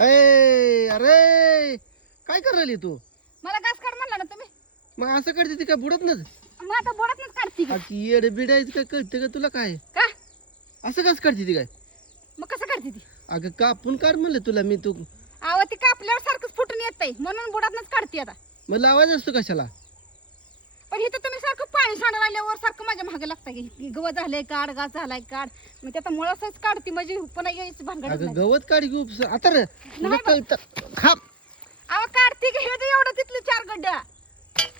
ए अरे काय करायली तू? मला घास काढ म्हणला ना तुम्ही. मग असं काढते ती काय बुडत ना? मग आता बोडातच काढते की. येड बिडायचं काय कळते का तुला? काय का असं कसं काढते ती काय? मग कसं काढते ती? अगं कापून काढ म्हणलं तुला मी. तू आव ती कापल्यावर सारखंच फुटून येतंय म्हणून बोडातच काढते आता. मग लावायचं असतो कशाला? पण इथं तुम्ही सारखं पाणी सांडायला आल्यावर सारखं माझ्या मागे लागतं की गवत झालंय काढ, घास झालाय काढ. मग त्याचा मुळासच काढते म्हणजे पुन्हा यायचं भानगड अगं नाही. गवत काढ घेऊ आता रे. तुला नाही कळतं खाप आव काढते की हे जे एवढं तिथलं 4 गड्ड्या.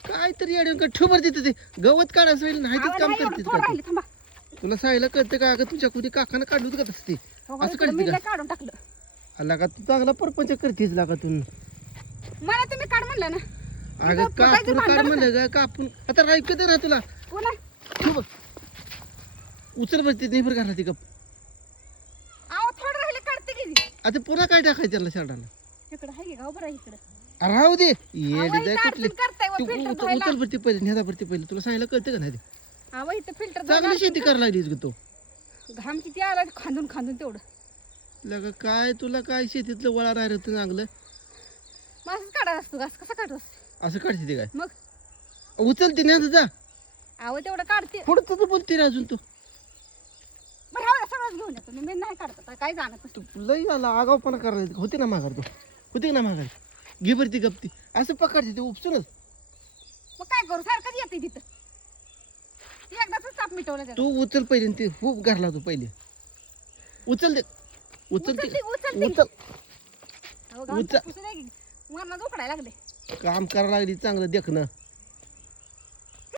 काय तरी येडून का ठुबर देते ते गवत काढायचं वेळी नाही आव तेच काम नाही एवढं करतेस थोडं का राहिलं थांबा. तू? तुला सांगायला कळतं का? अगं तुझ्या कुठे काकानं काढलं होतं का तसं ते? हो, असं इकडं काढते मी का? लय काढून टाकलं. आला का तू चांगला परपंच करतेस लागा तू. मला तुम्ही काढ म्हणलं ना. अगं इथं फुटायचं कापून काढ भानगड म्हणलं ग कापून. आता ऐकत ना तुला. पुन्हा ठेव बघ. उचल बरती नाही बरं घाला ती गप. आव थोडं राहिले काढते की ती. आता पुन्हा काय टाकायचं त्याला शाडाला? इकडं आहे की गाव बरं आहे इकडं. राहू दे. आव, येडी जाय इथं कुठली. अडचण करताय व तू filter धुवायला. उचल बरती पहिले नेता बरती पहिले. तुला सांगायला कळतं का नाही ते? आव इथं फिल्टर चांगली शेती करायला लागलीस ग तू. घाम किती आला खांदून खांदून तेवढं. लगा काय तुला काय शेतीतलं वळा राहिलं होतं चांगलं. मासच काढायला असतो घास कसा काढतोस असं काढते ते काय? मग? उचलते नाही जा. आव तेवढं काढते. पुढं तर बोलते रे अजून तू. बरं राहू द्या, सगळंच घेऊन येतो मी नाही काढत आता काय जाणत तू लई आला आगावपणा करायला होती ना माघार तू. होती ना माघार. घे बरती गपती असं पकडते ते उपसूनच. मग काय करू सारखंच येते तिथं. ती एकदाच ताप मिटवलं त्याला. तू उचल पहिले ते खूप घरला तू पहिले. उचल दे. उचल ते. उचलते उचल. अहो, गावात पुसू द्या की. मरणाचं उकडायला लागले. काम करायला लागली चांगलं देखणं.